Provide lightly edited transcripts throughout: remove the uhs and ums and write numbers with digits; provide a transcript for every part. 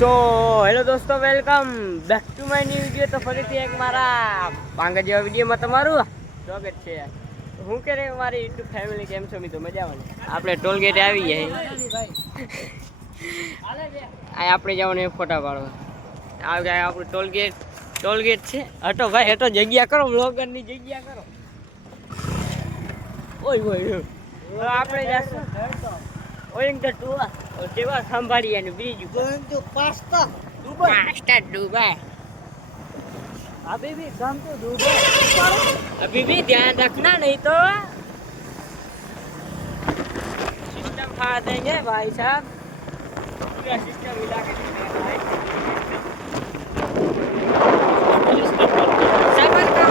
So hello દોસ્તો, welcome back to my new video. તો ફરીથી એક મારા પાંગા જેવા વિડીયોમાં તમારું સ્વાગત છે. હું કરે મારી યુટ્યુબ ફેમિલી, કેમ છો મિત્રો? મજામાં? આપણે ટોલગેટે આવી ગયા. આ આપણે જવાનું ફોટા પાડવા. આ જાય આપણું ટોલગેટ છે. હટો ભાઈ હટો, જગ્યા કરો, બ્લોગરની જગ્યા કરો. ઓય ઓય આપણે જશું ઓઈંગ ધ ટુવા દેવા ખંભાળિયાનું બ્રિજ ગોઈંગ ટુ પાસ્તા દુબઈ अभी भी कम तो दुबई अभी भी ध्यान रखना, नहीं तो सिस्टम फाड़ देंगे भाई साहब. पूरा सिस्टम मिला के सबर का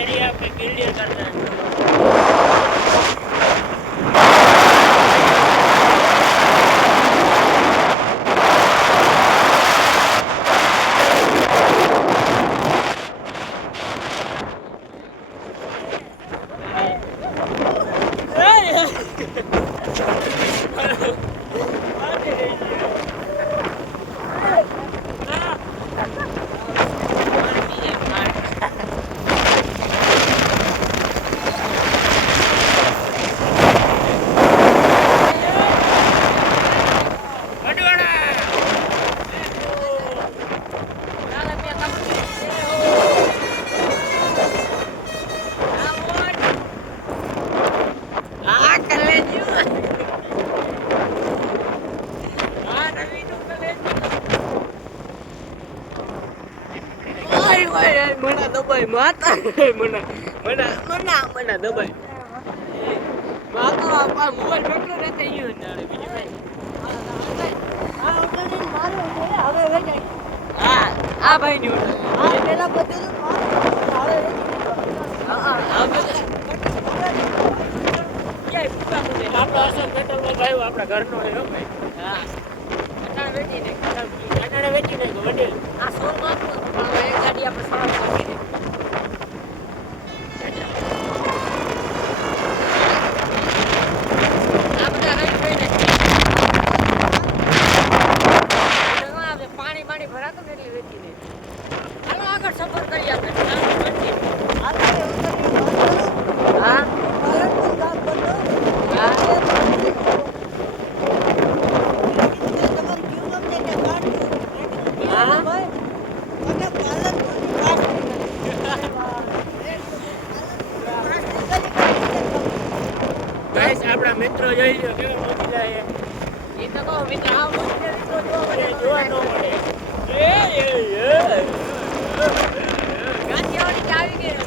एरिया पे क्लियर करना है. mana Dubai mata mana Dubai mata apa mobile betul રહેતે ઈ નાળે બીજું કઈ આ ઓટલીન મારો છે હવે લઈ જાય. આ ભાઈ ની ઓટલ આ પેલા બધું મારો હવે આ બધું કે પૂરા મને આપણો અસર પેટ્રોલ નો ડ્રાઈવ આપણા ઘરનો છે હો ભાઈ. હા અટાણે વેચી ને વડીલ આ 100 માં પણ એક ગાડી આપણે સવાલ કરી દે. પાણી ભરાતું ને એટલે વેચી દે. હાલો આગળ સફર કરી આપણે. હા આપણા મિત્રો જોઈ લો કેવા મોજીલા છે. એ તો કહો મિત્ર, આ મોજીલા મિત્રો જોવા ન મળે. ગાંધીવાડી ચાવી ગઈ.